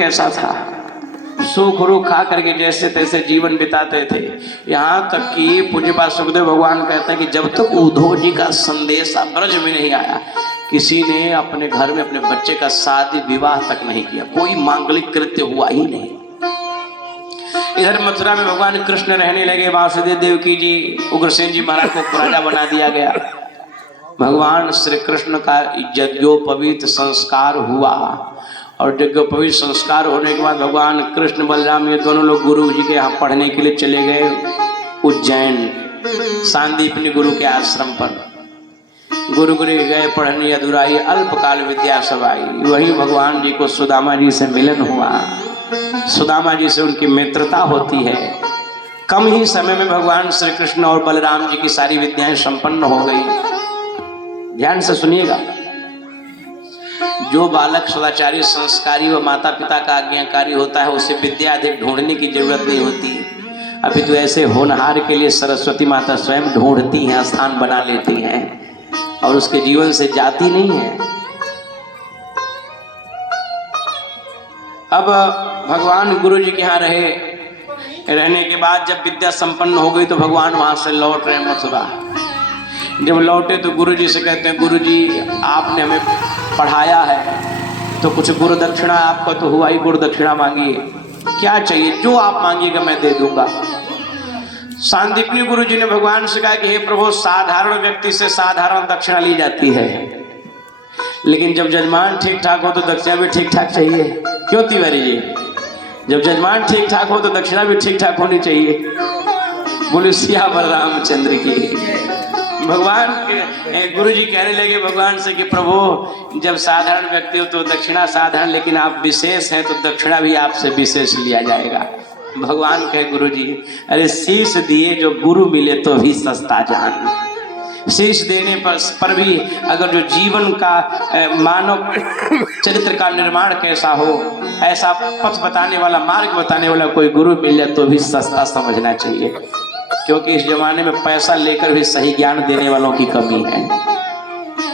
कैसा था, सुख रूख खा करके जैसे तैसे जीवन बिताते थे। यहाँ तक कि पूज्यपाद सुखदेव भगवान कहते हैं कि जब तक उद्धव जी का संदेश ब्रज में नहीं आया, किसी ने अपने घर में अपने बच्चे का शादी विवाह तक नहीं किया, कोई मांगलिक कृत्य हुआ ही नहीं। इधर मथुरा में भगवान कृष्ण रहने लगे, वासुदेव देवकी जी, उग्रसेन जी महाराज को राजा बना दिया गया। भगवान श्री कृष्ण का यज्ञोपवीत संस्कार हुआ और यज्ञोपवीत संस्कार होने के बाद भगवान कृष्ण बलराम ये दोनों लोग गुरु जी के यहाँ पढ़ने के लिए चले गए उज्जैन, सांदीपनी गुरु के आश्रम पर। गुरु गए पढ़ने, अधूराई अल्पकाल विद्या सब आई। वही भगवान जी को सुदामा जी से मिलन हुआ, सुदामा जी से उनकी मित्रता होती है। कम ही समय में भगवान श्री कृष्ण और बलराम जी की सारी विद्याएं संपन्न हो गई। ध्यान से सुनिएगा, जो बालक सदाचारी संस्कारी व माता पिता का आज्ञाकारी होता है उसे विद्या अधिक ढूंढने की जरूरत नहीं होती। अभी तो ऐसे होनहार के लिए सरस्वती माता स्वयं ढूंढती हैं, स्थान बना लेती हैं और उसके जीवन से जाती नहीं है। अब भगवान गुरु जी के यहाँ रहने के बाद जब विद्या संपन्न हो गई तो भगवान वहां से लौट रहे मथुरा। जब लौटे तो गुरु जी से कहते हैं, गुरु जी आपने हमें पढ़ाया है तो कुछ गुरु दक्षिणा, आपका तो हुआ ही, गुरु दक्षिणा मांगिए, क्या चाहिए, जो आप मांगिएगा मैं दे दूंगा। सांदीपनी गुरु जी ने भगवान से कहा कि हे प्रभु, साधारण व्यक्ति से साधारण दक्षिणा ली जाती है, लेकिन जब जजमान ठीक ठाक हो तो दक्षिणा भी ठीक ठाक चाहिए। क्यों तिवारी जी, जब जजमान ठीक ठाक हो तो दक्षिणा भी ठीक ठाक होनी चाहिए। बोले सिया रामचंद्र की। भगवान गुरु जी कहने लगे भगवान से कि प्रभु, जब साधारण व्यक्ति हो तो दक्षिणा साधारण, लेकिन आप विशेष हैं तो दक्षिणा भी आपसे विशेष लिया जाएगा। भगवान कहे गुरु जी, अरे शीश दिए जो गुरु मिले तो भी सस्ता जान। शीश देने पर भी अगर जो जीवन का मानव चरित्र का निर्माण कैसा हो, ऐसा पथ बताने वाला, मार्ग बताने वाला कोई गुरु मिले तो भी सस्ता समझना चाहिए, क्योंकि इस जमाने में पैसा लेकर भी सही ज्ञान देने वालों की कमी है।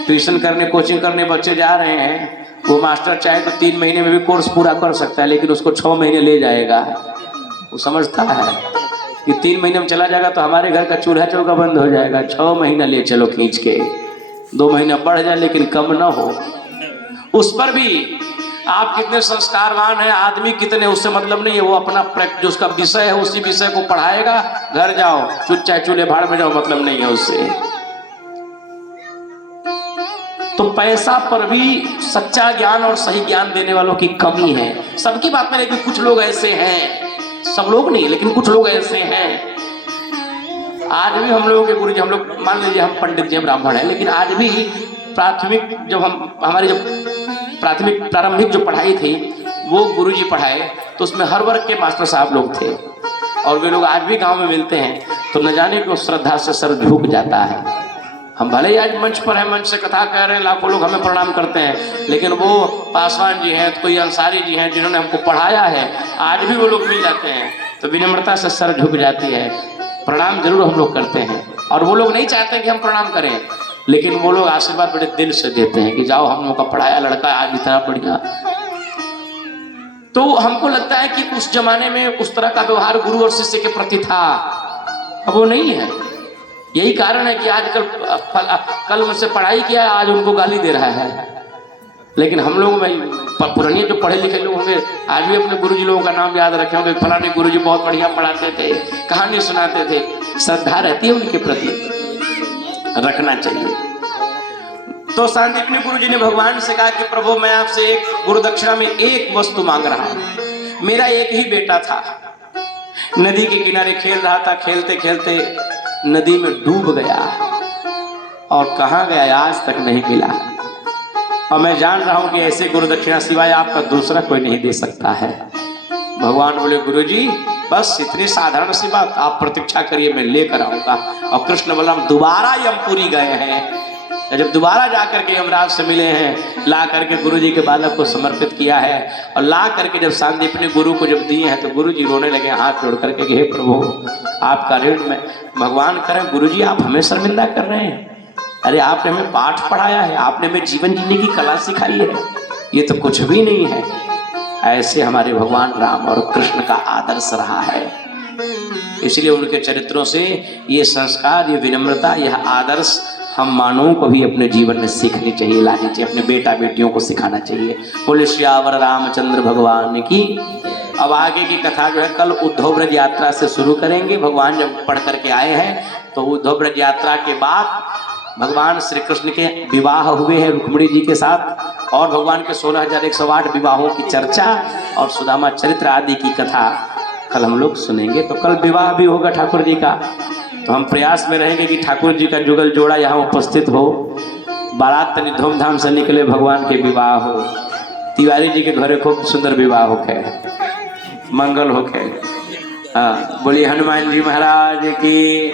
ट्यूशन करने, कोचिंग करने बच्चे जा रहे हैं, वो मास्टर चाहे तो 3 महीने में भी कोर्स पूरा कर सकता है, लेकिन उसको 6 महीने ले जाएगा। वो समझता है कि 3 महीने में चला जाएगा तो हमारे घर का चूल्हा चौका बंद हो जाएगा। 6 महीना ले चलो खींच के, 2 महीना बढ़ जाए लेकिन कम ना हो। उस पर भी आप कितने संस्कारवान हैं, आदमी कितने, उससे मतलब नहीं है। वो अपना जो उसका विषय है उसी विषय को पढ़ाएगा, घर जाओ चाहे चूल्हे भाड़ में जाओ, मतलब नहीं है उससे। तो पैसा पर भी सच्चा ज्ञान और सही ज्ञान देने वालों की कमी है। सबकी बात में, लेकिन कुछ लोग ऐसे हैं, सब लोग नहीं लेकिन कुछ लोग ऐसे हैं। आज भी हम लोगों के गुरु जी, हम लोग मान लीजिए हम पंडित जी ब्राह्मण हैं, लेकिन आज भी प्राथमिक जब हमारी जो प्रारंभिक जो पढ़ाई थी वो गुरुजी पढ़ाए, तो उसमें हर वर्ग के मास्टर साहब लोग थे और वे लोग आज भी गांव में मिलते हैं तो न जाने को श्रद्धा से सर झुक जाता है। हम भले ही आज मंच पर है, मंच से कथा कह रहे हैं, लाखों लोग हमें प्रणाम करते हैं, लेकिन वो पासवान जी हैं, कोई अंसारी जी हैं जिन्होंने हमको पढ़ाया है, आज भी वो लोग मिल जाते हैं तो विनम्रता से सर झुक जाती है। प्रणाम जरूर हम लोग करते हैं और वो लोग नहीं चाहते कि हम प्रणाम करें, लेकिन वो लोग आशीर्वाद बड़े दिल से देते हैं कि जाओ, हम लोग का पढ़ाया लड़का आज इतना बढ़िया। तो हमको लगता है कि उस जमाने में उस तरह का व्यवहार गुरु और शिष्य के प्रति था, अब वो नहीं है। यही कारण है कि आजकल कल मुझसे पढ़ाई किया, आज उनको गाली दे रहा है। लेकिन हम लोग भाई पुराने जो पढ़े लिखे लोग होंगे आज भी अपने गुरुजी लोगों का नाम याद रखे होंगे, फलाने गुरुजी बहुत बढ़िया पढ़ाते थे, कहानी सुनाते थे। श्रद्धा रहती है उनके प्रति, रखना चाहिए। तो सांदीपनी गुरु जी ने भगवान से कहा कि प्रभु, मैं आपसे एक गुरु दक्षिणा में एक वस्तु मांग रहा हूं। मेरा एक ही बेटा था, नदी के किनारे खेल रहा था, खेलते खेलते नदी में डूब गया और कहां गया आज तक नहीं मिला। और मैं जान रहा हूं कि ऐसे गुरु दक्षिणा सिवाय आपका दूसरा कोई नहीं दे सकता है। भगवान बोले, गुरु जी बस इतनी साधारण सी बात, आप प्रतीक्षा करिए, मैं लेकर आऊंगा। और कृष्ण बलराम दोबारा यमपुरी गए हैं। जब दोबारा जाकर के यमराज से मिले हैं, ला करके गुरु जी के बालक को समर्पित किया है और ला करके जब सांदीपनी गुरु को जब दिए हैं तो गुरु जी रोने लगे हाथ जोड़ करके, हे प्रभु, आपका ऋण में भगवान करें। गुरु जी आप हमें शर्मिंदा कर रहे हैं, अरे आपने हमें पाठ पढ़ाया है, आपने हमें जीवन जीने की कला सिखाई है, ये तो कुछ भी नहीं है। ऐसे हमारे भगवान राम और कृष्ण का आदर्श रहा है। इसलिए उनके चरित्रों से ये संस्कार, ये विनम्रता, यह आदर्श हम मानवों को भी अपने जीवन में सीखनी चाहिए, लानी चाहिए, अपने बेटा बेटियों को सिखाना चाहिए। बोले श्यावर रामचंद्र भगवान की। अब आगे की कथा जो है कल उद्धव ब्रज यात्रा से शुरू करेंगे। भगवान जब पढ़ करके आए हैं तो उद्धव ब्रज यात्रा के बाद भगवान श्री कृष्ण के विवाह हुए हैं रुक्मिणी जी के साथ, और भगवान के 16,108 विवाहों की चर्चा और सुदामा चरित्र आदि की कथा कल हम लोग सुनेंगे। तो कल विवाह भी होगा ठाकुर जी का, तो हम प्रयास में रहेंगे कि ठाकुर जी का जुगल जोड़ा यहाँ उपस्थित हो, बारात तनी धूमधाम से निकले, भगवान के विवाह हो, तिवारी जी के घरे खूब सुंदर विवाह होके, मंगल होके। हाँ, बोलिए हनुमान जी महाराज की।